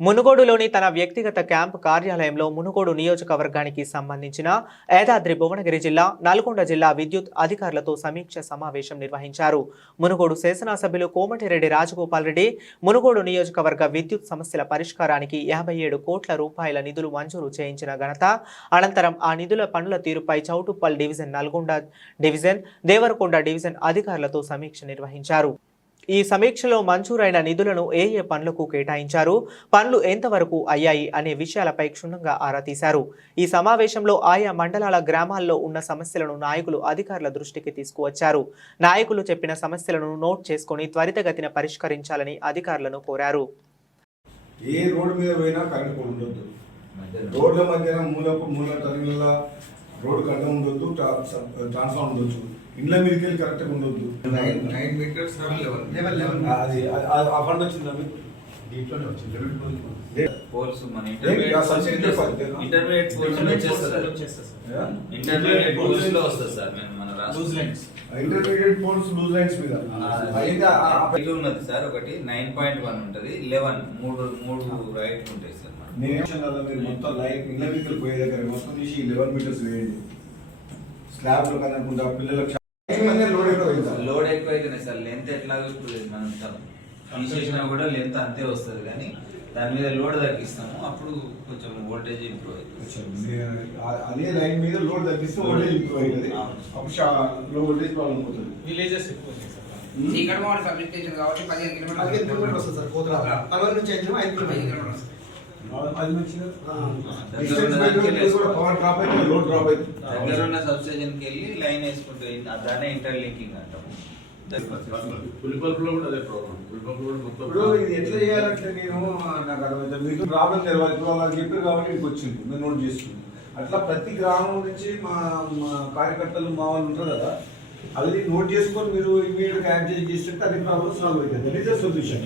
మునుగోడులోని తన వ్యక్తిగత క్యాంపు కార్యాలయంలో మునుగోడు నియోజకవర్గానికి సంబంధించిన యాదాద్రి భువనగిరి జిల్లా నల్గొండ జిల్లా విద్యుత్ అధికారులతో సమీక్ష సమావేశం నిర్వహించారు. మునుగోడు శాసనసభ్యులు కోమటిరెడ్డి రాజగోపాల్ రెడ్డి మునుగోడు నియోజకవర్గ విద్యుత్ సమస్యల పరిష్కారానికి యాభై ఏడు కోట్ల రూపాయల నిధులు మంజూరు చేయించిన ఘనత అనంతరం ఆ నిధుల పనుల తీరుపై Choutuppal division Nalgonda division Devarakonda division అధికారులతో సమీక్ష నిర్వహించారు. ఈ సమీక్షలో మంజూరైన నిధులను ఏ ఏ పనులకు కేటాయించారు? పనులు ఎంతవరకు అయ్యాయి? అనే విషయాలపై క్షుణ్ణంగా ఆరా తీశారు. ఈ సమావేశంలో ఆయా మండలాల గ్రామాల్లో ఉన్న సమస్యలను నాయకులు అధికారుల దృష్టికి తీసుకువచ్చారు. నాయకులు చెప్పిన సమస్యలను నోట్ చేసుకుని త్వరితగతిన పరిష్కరించాలని అధికారులను కోరారు. ఏ రోడ్డు మీద పోయినా కరెంట్ పోల్ ఉండొద్దు రోడ్ల మధ్యన మూలకు మూల టర్మినల్ రోడ్డు కట్ట ఉండొద్దు ట్రాన్స్ఫార్మర్ ఉండొచ్చు. ఇండ్ల మీదకి వెళ్ళి కరెక్ట్గా ఉండొద్దు. Nine nine meters level level level. అది ఆ ఫండ్ వచ్చిందా మీకు? దీంట్లోనే వచ్చింది లెవెల్ లేదు. పోల్స్ మన. ఇంటర్మీడియట్ పోల్స్లో వచ్చేస్తారు యా? ఇంటర్మీడియట్ పోల్స్లో వస్తుంది సార్. మేము మన లూజ్ రాష్ట్రం lines intermediate poles loose lines మీద. ఇది ఉన్నది సార్ ఒకటి నైన్ పాయింట్ వన్ ఉంటది లెవెన్ మూడు మూడు రైట్ ఉంటాయి సార్. మనకి. నేను కదా మీరు మొత్తం లైన్ ఇళ్ళ మీదకి పోయే దగ్గర మొత్తం తీసి లెవెన్ మీటర్స్ వేయండి. స్లాబ్లో కనుకుంటా పిల్లలకు లోడ్ ఎక్కువ? లోడ్ ఎక్కువ అయితేనే సార్ లెంత్ ఎట్లాగో ఇప్పుడు మనం తీసేసినా కూడా లెంత్ అంతే వస్తుంది కానీ దాని మీద లోడ్ తగ్గిస్తాము అప్పుడు కొంచెం వోల్టేజ్ ఇంప్రూవ్ అవుతుంది. అదే లైన్ మీద లోడ్ తగ్గిస్తే వోల్టేజ్ ఇంప్రూవ్ అవుతుంది. అప్పుడు షా- లో వోల్టేజ్ ప్రాబ్లం పోతుంది. విలేజెస్ ఎక్కువ ఇక్కడ మామూలు సబ్స్టేషన్ కాబట్టి పదిహేను కిలోమీటర్లు వస్తుంది సార్ కోతరా పలవరి నుంచి ఐదు కిలోమీటర్లు వస్తుంది. దగ్గర ఉన్న డ్రాప్ డ్రాప్ సబ్స్టేషన్కి వెళ్ళి లైన్ వేసుకుంటే దానే ఇంటర్లింకింగ్ అంటాము పులిపల్పులో కూడా అదే ప్రాబ్లం పులిపల్పులో కూడా మొత్తం ఇప్పుడు ఇది ఎట్లా చేయాలంటే నేను నాకు అర్థమైంది మీకు ప్రాబ్లం తెలియదు వాళ్ళు చెప్పారు కాబట్టి వచ్చింది నేను నోట్ చేసుకుంది అట్లా ప్రతి గ్రామం నుంచి మా కార్యకర్తలు మా వాళ్ళు ఉంటారు కదా అది నోట్ చేసుకొని మీరు ఇమీడియట్గా చేసి చేస్తుంటే అది ప్రాబ్లం సాల్వ్ అవుతుంది దట్ ఈస్ అ సొల్యూషన్